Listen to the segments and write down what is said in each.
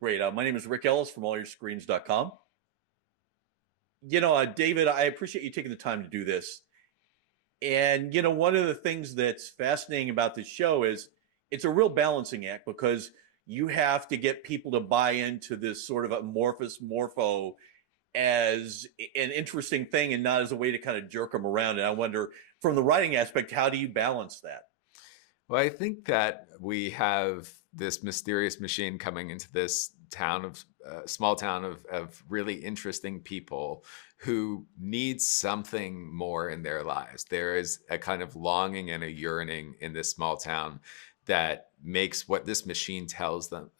Great. My name is Rick Ellis from allyourscreens.com. David, I appreciate you taking the time to do this. And, one of the things that's fascinating about this show is it's a real balancing act because you have to get people to buy into this sort of amorphous morpho as an interesting thing and not as a way to kind of jerk them around. And I wonder, from the writing aspect, how do you balance that? Well, I think that we have this mysterious machine coming into this town of small town of really interesting people who need something more in their lives. There is a kind of longing and a yearning in this small town that makes what this machine tells them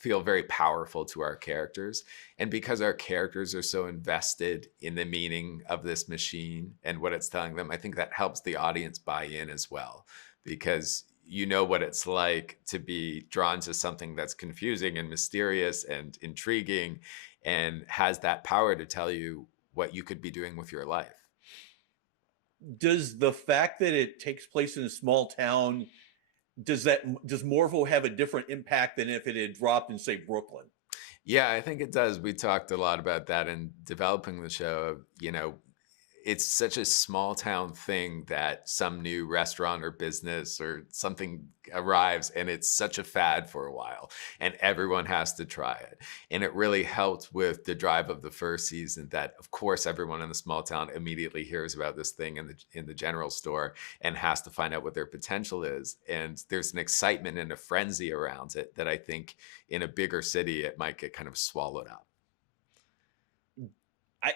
feel very powerful to our characters. And because our characters are so invested in the meaning of this machine and what it's telling them, I think that helps the audience buy in as well, because you know what it's like to be drawn to something that's confusing and mysterious and intriguing and has that power to tell you what you could be doing with your life. Does the fact that it takes place in a small town, does Morpho have a different impact than if it had dropped in, say, Brooklyn? Yeah, I think it does. We talked a lot about that in developing the show. It's such a small town thing that some new restaurant or business or something arrives and it's such a fad for a while and everyone has to try it. And it really helped with the drive of the first season that of course everyone in the small town immediately hears about this thing in the general store and has to find out what their potential is. And there's an excitement and a frenzy around it that I think in a bigger city it might get kind of swallowed up.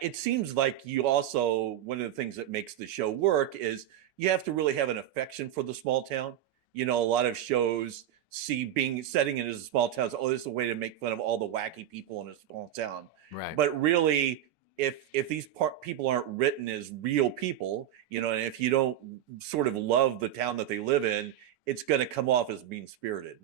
It seems like you also, one of the things that makes the show work is you have to really have an affection for the small town. A lot of shows see being setting it as a small town, so, oh, this is a way to make fun of all the wacky people in a small town. Right. But really, if these people aren't written as real people, and if you don't sort of love the town that they live in, it's going to come off as mean spirited.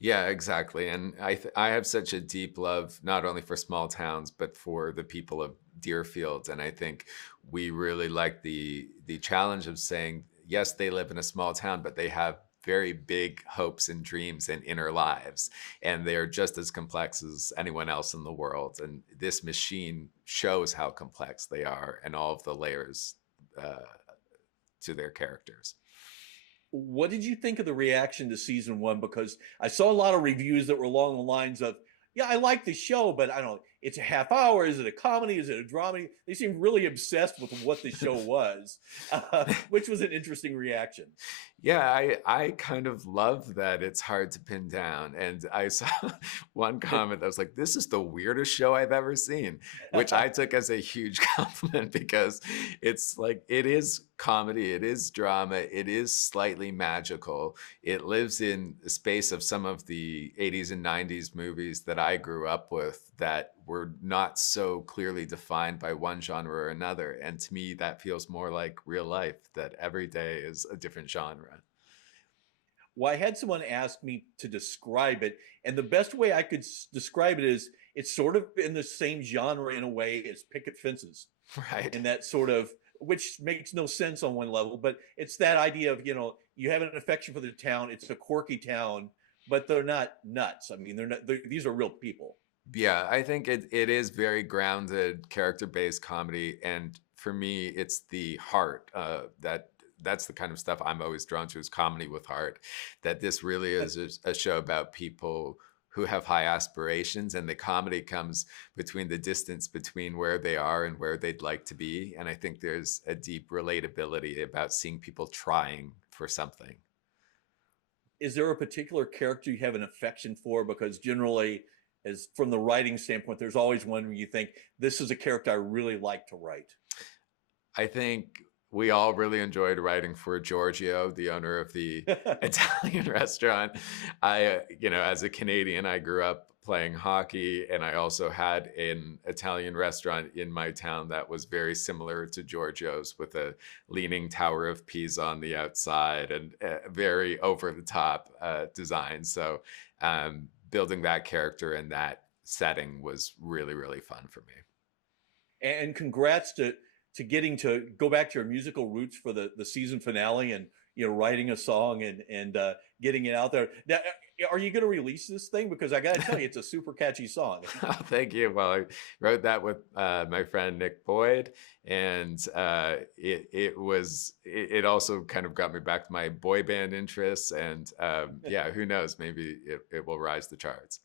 Yeah, exactly. And I have such a deep love, not only for small towns, but for the people of Deerfield. And I think we really like the challenge of saying, yes, they live in a small town, but they have very big hopes and dreams and inner lives. And they're just as complex as anyone else in the world. And this machine shows how complex they are and all of the layers to their characters. What did you think of the reaction to season one? Because I saw a lot of reviews that were along the lines of, yeah, I like the show, but I don't know, it's a half hour. Is it a comedy? Is it a drama? They seemed really obsessed with what the show was, which was an interesting reaction. Yeah, I kind of love that it's hard to pin down. And I saw one comment that was like, this is the weirdest show I've ever seen, which I took as a huge compliment because it's like, it is comedy, it is drama, it is slightly magical. It lives in the space of some of the 80s and 90s movies that I grew up with that were not so clearly defined by one genre or another. And to me, that feels more like real life, that every day is a different genre. Well, I had someone ask me to describe it, and the best way I could describe it is it's sort of in the same genre in a way as Picket Fences, Right. and that sort of, which makes no sense on one level, but it's that idea of, you have an affection for the town. It's a quirky town, but they're not nuts. I mean, these are real people. Yeah, I think it is very grounded, character-based comedy, and for me, it's the heart that's the kind of stuff I'm always drawn to is comedy with heart. That this really is a show about people who have high aspirations, and the comedy comes between the distance between where they are and where they'd like to be. And I think there's a deep relatability about seeing people trying for something. Is there a particular character you have an affection for? Because generally, as from the writing standpoint, there's always one where you think this is a character I really like to write. I think we all really enjoyed writing for Giorgio, the owner of the Italian restaurant. As a Canadian, I grew up playing hockey, and I also had an Italian restaurant in my town that was very similar to Giorgio's, with a leaning Tower of Pisa on the outside and very over the top design. So building that character in that setting was really, really fun for me. And congrats to getting to go back to your musical roots for the season finale, and writing a song and getting it out there. Now, are you going to release this thing? Because I got to tell you, it's a super catchy song. Oh, thank you. Well, I wrote that with my friend Nick Boyd, and it also kind of got me back to my boy band interests. And yeah, who knows? Maybe it will rise the charts.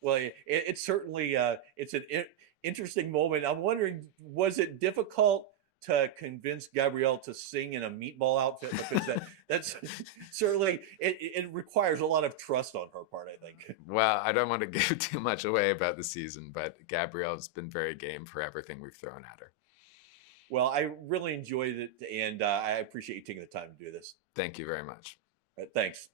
Well, it's certainly it's an interesting moment. I'm wondering, was it difficult to convince Gabrielle to sing in a meatball outfit? Because that's certainly it requires a lot of trust on her part, I think. Well, I don't want to give too much away about the season, but Gabrielle's been very game for everything we've thrown at her. Well, I really enjoyed it, and I appreciate you taking the time to do this. Thank you very much. Thanks.